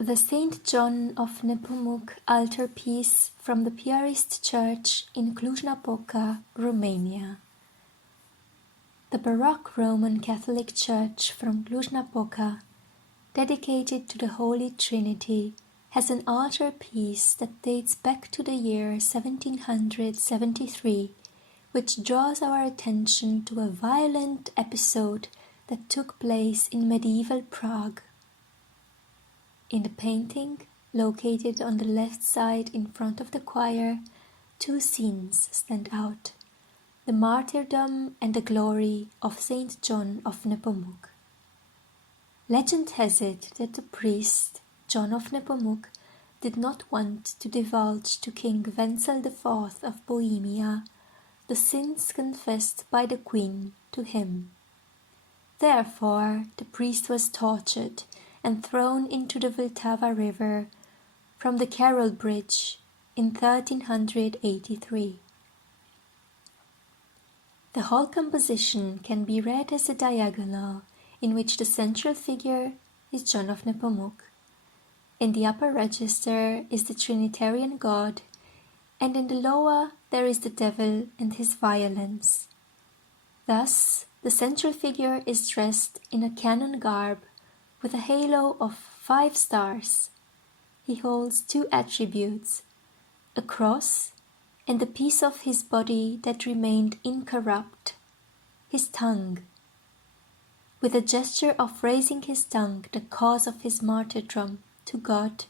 The St. John of Nepomuc altarpiece from the Piarist Church in Cluj-Napoca, Romania. The Baroque Roman Catholic Church from Cluj-Napoca, dedicated to the Holy Trinity, has an altarpiece that dates back to the year 1773, which draws our attention to a violent episode that took place in medieval Prague. In the painting, located on the left side in front of the choir, two scenes stand out: the martyrdom and the glory of St. John of Nepomuc. Legend has it that the priest, John of Nepomuc, did not want to divulge to King Wenzel IV of Bohemia the sins confessed by the queen to him. Therefore, the priest was tortured and thrown into the Vltava river from the Carroll Bridge in 1383. The whole composition can be read as a diagonal in which the central figure is John of Nepomuc. In the upper register is the Trinitarian God, and in the lower there is the devil and his violence. Thus, the central figure is dressed in a canon garb with a halo of 5 stars. He holds 2 attributes, a cross and the piece of his body that remained incorrupt, his tongue. With a gesture of raising his tongue, the cause of his martyrdom, to God,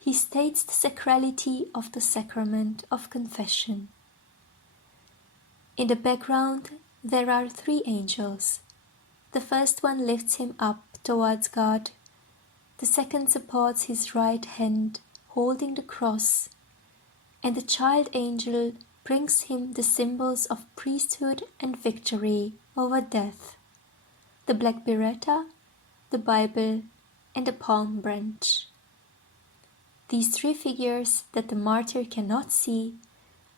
he states the sacrality of the sacrament of confession. In the background there are 3 angels. The first one lifts him up towards God, the second supports his right hand holding the cross, and the child angel brings him the symbols of priesthood and victory over death: the black biretta, the Bible, and the palm branch. These 3 figures that the martyr cannot see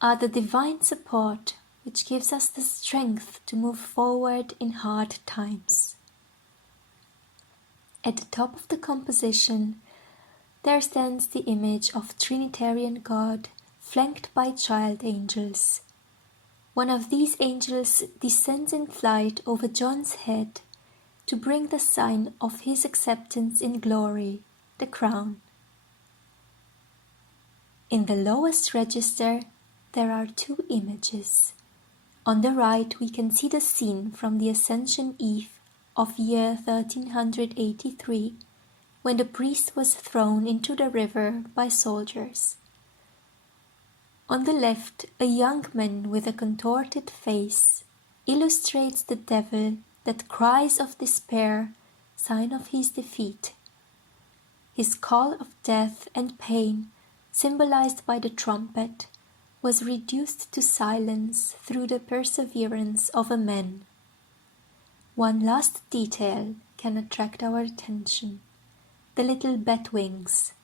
are the divine support which gives us the strength to move forward in hard times. At the top of the composition there stands the image of Trinitarian God flanked by child angels. One of these angels descends in flight over John's head to bring the sign of his acceptance in glory, the crown. In the lowest register there are 2 images. On the right we can see the scene from the Ascension Eve of year 1383, when the priest was thrown into the river by soldiers. On the left, a young man with a contorted face illustrates the devil that cries of despair, sign of his defeat. His call of death and pain, symbolized by the trumpet, was reduced to silence through the perseverance of a man. One last detail can attract our attention: the little bat wings.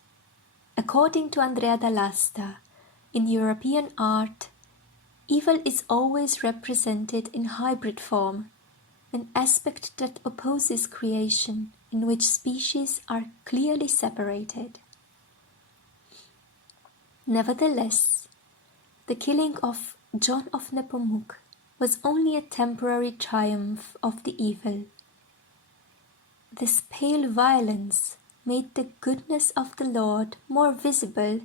According to Andrea Dall'Asta, in European art, evil is always represented in hybrid form, an aspect that opposes creation, in which species are clearly separated. Nevertheless, the killing of John of Nepomuc was only a temporary triumph of the evil. This pale violence made the goodness of the Lord more visible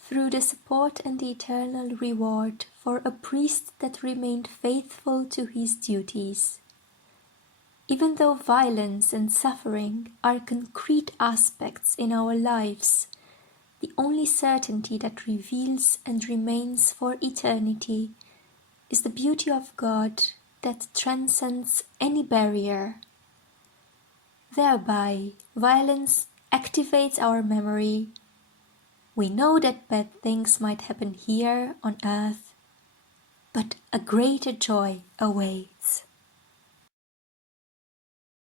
through the support and the eternal reward for a priest that remained faithful to his duties. Even though violence and suffering are concrete aspects in our lives, the only certainty that reveals and remains for eternity is the beauty of God that transcends any barrier. Thereby, violence activates our memory. We know that bad things might happen here on earth, but a greater joy awaits.